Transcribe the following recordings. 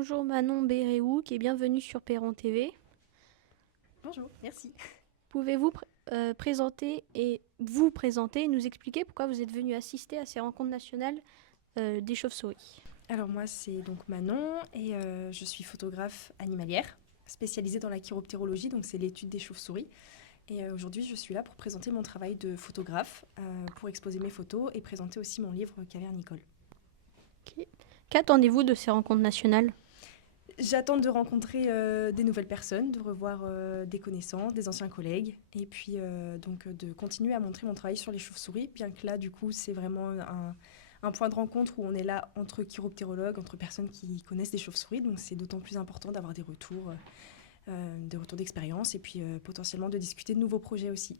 Bonjour Manon Béréouk et bienvenue sur Perron TV. Bonjour, merci. Pouvez-vous présenter et nous expliquer pourquoi vous êtes venu assister à ces rencontres nationales des chauves-souris? Alors moi c'est donc Manon et je suis photographe animalière spécialisée dans la chiroptérologie, donc c'est l'étude des chauves-souris. Et aujourd'hui je suis là pour présenter mon travail de photographe, pour exposer mes photos et présenter aussi mon livre Cavernicole. Ok. Qu'attendez-vous de ces rencontres nationales? J'attends de rencontrer des nouvelles personnes, de revoir des connaissances, des anciens collègues, et puis donc de continuer à montrer mon travail sur les chauves-souris, bien que là, du coup, c'est vraiment un point de rencontre où on est là entre chiroptérologues, entre personnes qui connaissent des chauves-souris, donc c'est d'autant plus important d'avoir des retours d'expérience, et puis potentiellement de discuter de nouveaux projets aussi.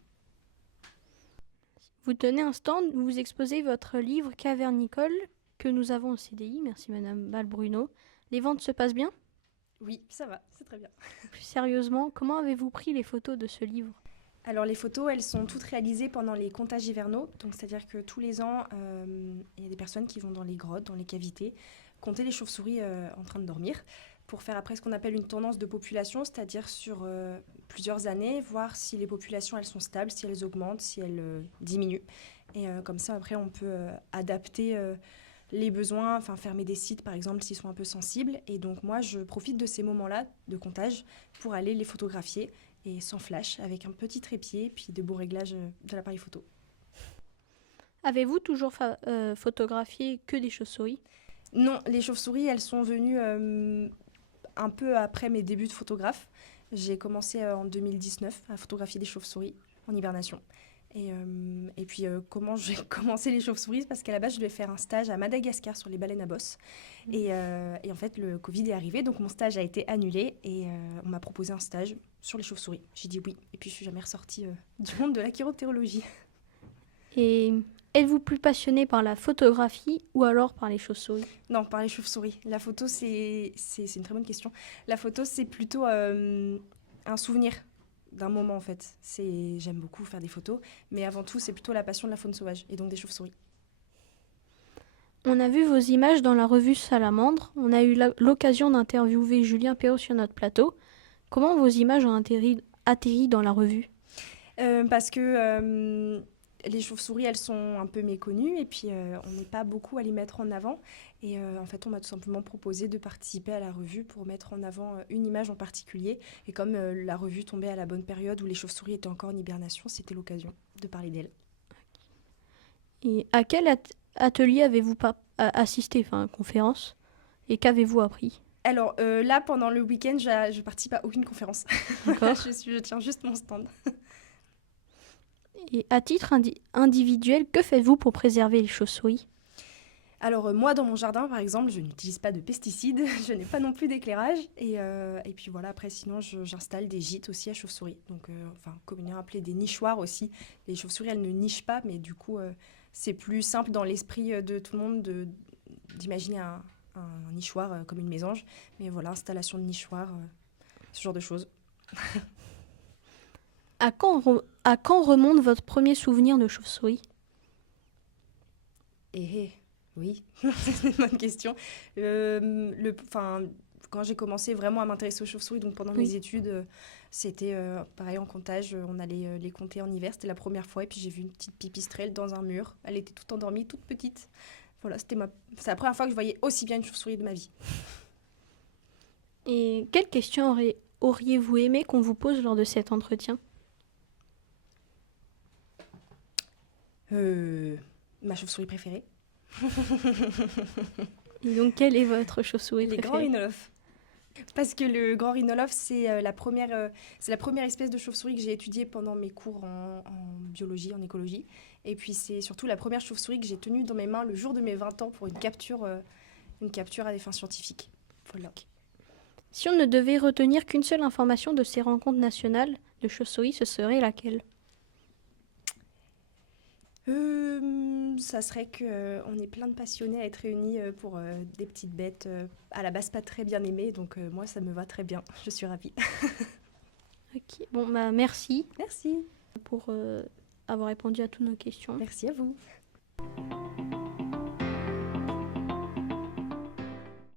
Vous tenez un stand où vous exposez votre livre Cavernicole que nous avons au CDI. Merci Madame Balbruno. Les ventes se passent bien? Oui, ça va, c'est très bien. Plus sérieusement, comment avez-vous pris les photos de ce livre? Alors les photos, elles sont toutes réalisées pendant les comptages hivernaux, donc c'est-à-dire que tous les ans, il y a des personnes qui vont dans les grottes, dans les cavités, compter les chauves-souris en train de dormir, pour faire après ce qu'on appelle une tendance de population, c'est-à-dire sur plusieurs années, voir si les populations elles sont stables, si elles augmentent, si elles diminuent. Et comme ça après on peut adapter les besoins, enfin fermer des sites par exemple s'ils sont un peu sensibles. Et donc moi je profite de ces moments-là de comptage pour aller les photographier et sans flash, avec un petit trépied, puis de beaux réglages de l'appareil photo. Avez-vous toujours photographié que des chauves-souris? Non, les chauves-souris, elles sont venues un peu après mes débuts de photographe. J'ai commencé en 2019 à photographier des chauves-souris en hibernation. Et puis, comment j'ai commencé les chauves-souris? Parce qu'à la base, je devais faire un stage à Madagascar sur les baleines à bosse. Et en fait, le Covid est arrivé, donc mon stage a été annulé et on m'a proposé un stage sur les chauves-souris. J'ai dit oui, et puis je suis jamais ressortie du monde de la chiroptérologie. Et êtes-vous plus passionné par la photographie ou alors par les chauves-souris? Non, par les chauves-souris. La photo, c'est une très bonne question. La photo, c'est plutôt un souvenir d'un moment, en fait. J'aime beaucoup faire des photos, mais avant tout, c'est plutôt la passion de la faune sauvage, et donc des chauves-souris. On a vu vos images dans la revue Salamandre. On a eu l'occasion d'interviewer Julien Perrault sur notre plateau. Comment vos images ont atterri dans la revue? Parce que les chauves-souris, elles sont un peu méconnues, et puis on n'est pas beaucoup à les mettre en avant. Et en fait, on m'a tout simplement proposé de participer à la revue pour mettre en avant une image en particulier. Et comme la revue tombait à la bonne période où les chauves-souris étaient encore en hibernation, c'était l'occasion de parler d'elles. Et à quel atelier avez-vous assisté, enfin conférence? Et qu'avez-vous appris? Alors là, pendant le week-end, je participe à aucune conférence. D'accord. Je tiens juste mon stand. Et à titre individuel, que faites-vous pour préserver les chauves-souris? Alors moi, dans mon jardin, par exemple, je n'utilise pas de pesticides, je n'ai pas non plus d'éclairage. Et puis voilà, après, sinon, j'installe des gîtes aussi à chauves-souris. Donc, enfin, communément appelés des nichoirs aussi. Les chauves-souris, elles ne nichent pas, mais du coup, c'est plus simple dans l'esprit de tout le monde d'imaginer un nichoir comme une mésange. Mais voilà, installation de nichoirs, ce genre de choses. À quand remonte votre premier souvenir de chauve-souris? Eh, oui, c'est une bonne question. Enfin, quand j'ai commencé vraiment à m'intéresser aux chauves-souris, donc pendant mes Oui. études, c'était pareil en comptage, on allait les compter en hiver, c'était la première fois, et puis j'ai vu une petite pipistrelle dans un mur. Elle était toute endormie, toute petite. Voilà, c'est la première fois que je voyais aussi bien une chauve-souris de ma vie. Et quelles questions auriez-vous aimé qu'on vous pose lors de cet entretien? Euh, Ma chauve-souris préférée? Et donc, quelle est votre chauve-souris Les grands préférée? rhinolophes. Parce que le grand rhinolophe, c'est la première espèce de chauve-souris que j'ai étudiée pendant mes cours en biologie, en écologie. Et puis c'est surtout la première chauve-souris que j'ai tenue dans mes mains le jour de mes 20 ans pour une capture à des fins scientifiques. Voilà. Si on ne devait retenir qu'une seule information de ces rencontres nationales de chauves-souris, ce serait laquelle? Ça serait qu'on est plein de passionnés à être réunis pour des petites bêtes à la base pas très bien aimées. Donc moi, ça me va très bien. Je suis ravie. Ok, bon, bah merci Merci. pour avoir répondu à toutes nos questions. Merci à vous.